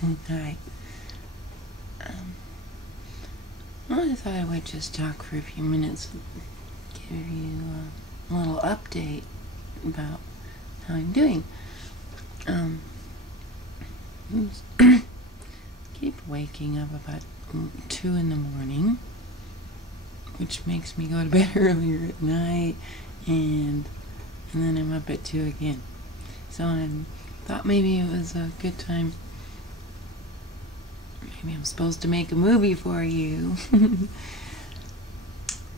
Hi. Um, well, I thought I would just talk for a few minutes, give you a little update about how I'm doing. Keep waking up about 2 in the morning, which makes me go to bed earlier at night, and then I'm up at 2 again. So I thought maybe it was a good time. Maybe I'm supposed to make a movie for you.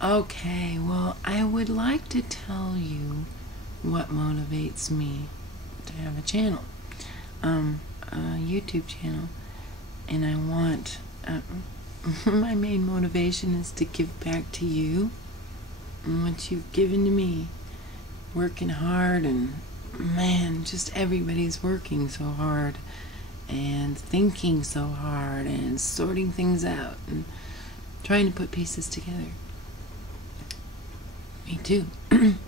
Okay, well, I would like to tell you what motivates me to have a channel, a YouTube channel, and I want, my main motivation is to give back to you what you've given to me, working hard, and man, just everybody's working so hard and thinking so hard and sorting things out and trying to put pieces together. Me too. And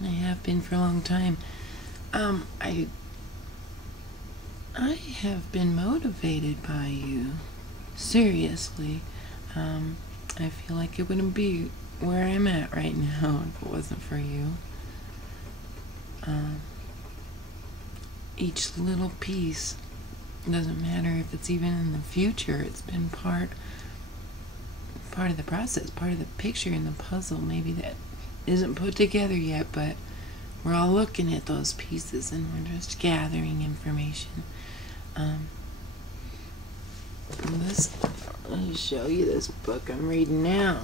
I have been for a long time. I have been motivated by you. Seriously. I feel like it wouldn't be where I'm at right now if it wasn't for you. Each little piece, doesn't matter if it's even in the future, it's been part of the process, part of the picture in the puzzle, maybe that isn't put together yet, but we're all looking at those pieces and we're just gathering information. Let me show you this book I'm reading now.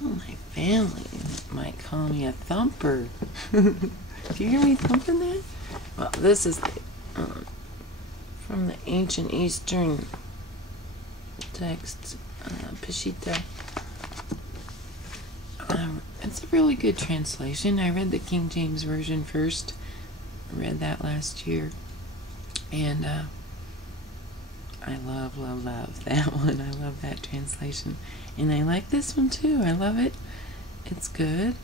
My family might call me a thumper. Do you hear me thumping that? Well, this is from the ancient Eastern text, Peshitta. It's a really good translation. I read the King James Version first. I read that last year. And I love that one. I love that translation. And I like this one too. I love it. It's good.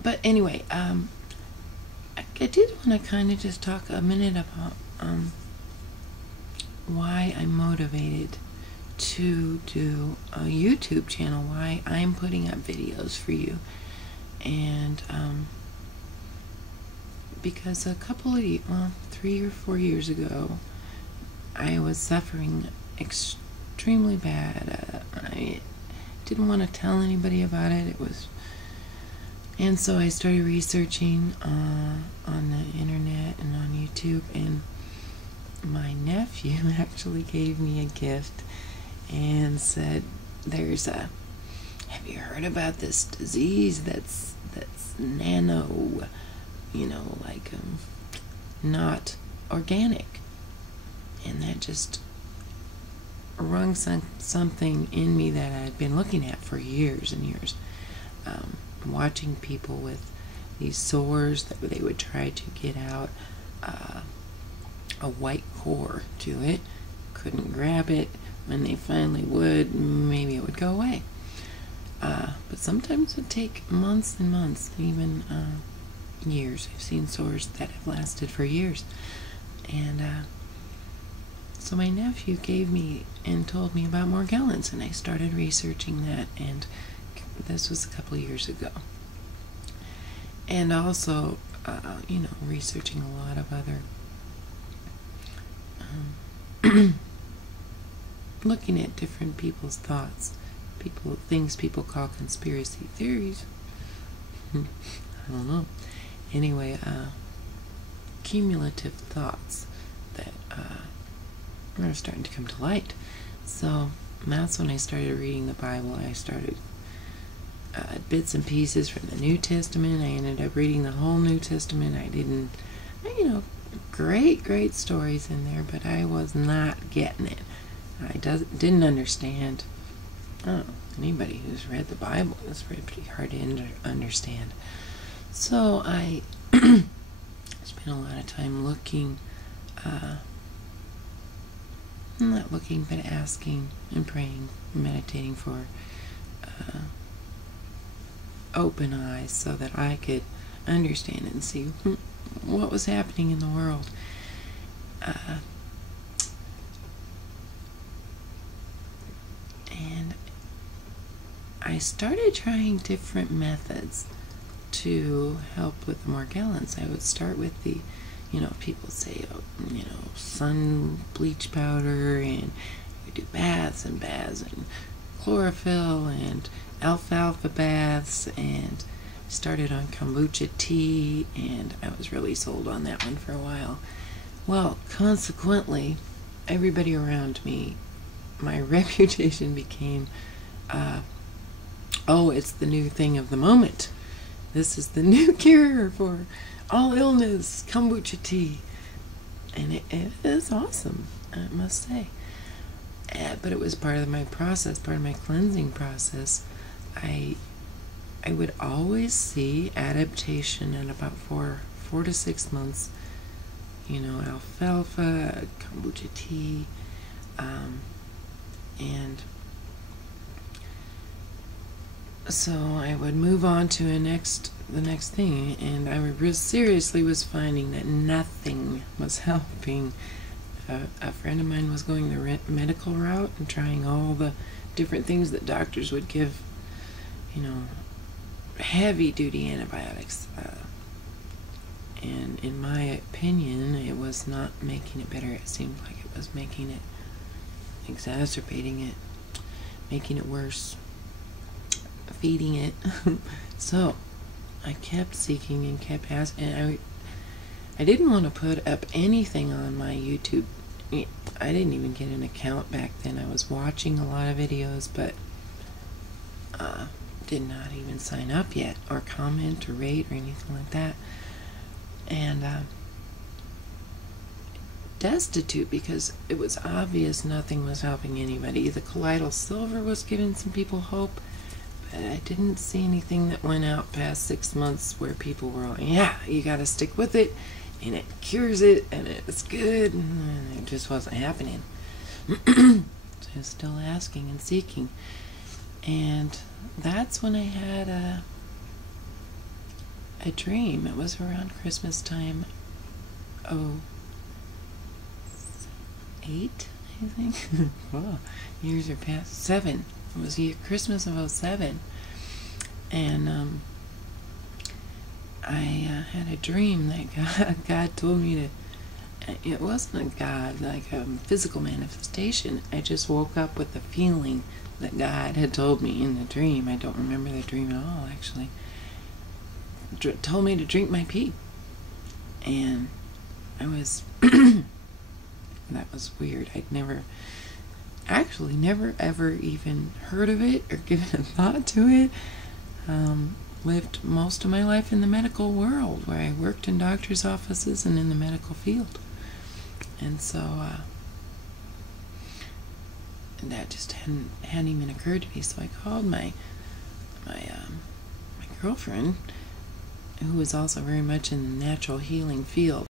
But anyway, I did want to kind of just talk a minute about why I'm motivated to do a YouTube channel, why I'm putting up videos for you. And because a couple of 3 or 4 years ago, I was suffering extremely bad. I didn't want to tell anybody about it. And so I started researching on the internet and on YouTube, and my nephew actually gave me a gift and said, have you heard about this disease that's nano, like not organic? And that just rung something in me that I had been looking at for years and years. Watching people with these sores that they would try to get out a white core to it, couldn't grab it. When they finally would, maybe it would go away. But sometimes it would take months and months, even years. I've seen sores that have lasted for years. And so my nephew gave me and told me about Morgellons, and I started researching that, and this was a couple of years ago. And also, researching a lot of other, looking at different people's thoughts, things people call conspiracy theories. I don't know. Anyway, cumulative thoughts that are starting to come to light. So that's when I started reading the Bible. I started bits and pieces from the New Testament. I ended up reading the whole New Testament. I didn't, great stories in there, but I was not getting it. I didn't understand. Anybody who's read the Bible, it's pretty hard to understand. So I spent a lot of time looking, not looking, but asking and praying, meditating for open eyes so that I could understand it and see what was happening in the world. And I started trying different methods to help with the Morgellons. I would start with the, people say, sun bleach powder, and we do baths and chlorophyll and alfalfa baths, and started on kombucha tea, and I was really sold on that one for a while. Well, consequently, everybody around me, my reputation became, it's the new thing of the moment. This is the new cure for all illness, kombucha tea. And it is awesome, I must say. But it was part of my process, part of my cleansing process. I would always see adaptation in about 4 to 6 months. Alfalfa, kombucha tea, and so I would move on to the next thing, and I seriously was finding that nothing was helping. A friend of mine was going the medical route and trying all the different things that doctors would give, heavy-duty antibiotics. And in my opinion, it was not making it better. It seemed like it was making it, exacerbating it, making it worse, feeding it. So I kept seeking and kept asking, and I didn't want to put up anything on my YouTube. I didn't even get an account back then. I was watching a lot of videos, but did not even sign up yet, or comment, or rate, or anything like that. And destitute, because it was obvious nothing was helping anybody. The colloidal silver was giving some people hope, but I didn't see anything that went out past 6 months where people were like, yeah, you gotta stick with it, and it cures it, and it's good, and it just wasn't happening. So I was still asking and seeking, and that's when I had a dream. It was around Christmas time, 08, I think. Whoa, years are past. 7. It was Christmas of 07, and I had a dream that God told me to. It wasn't a God, like a physical manifestation. I just woke up with the feeling that God had told me in the dream. I don't remember the dream at all, actually. Told me to drink my pee, and I was that was weird. I'd never ever even heard of it or given a thought to it. Lived most of my life in the medical world, where I worked in doctors' offices and in the medical field, and so that just hadn't even occurred to me. So I called my girlfriend, who was also very much in the natural healing field.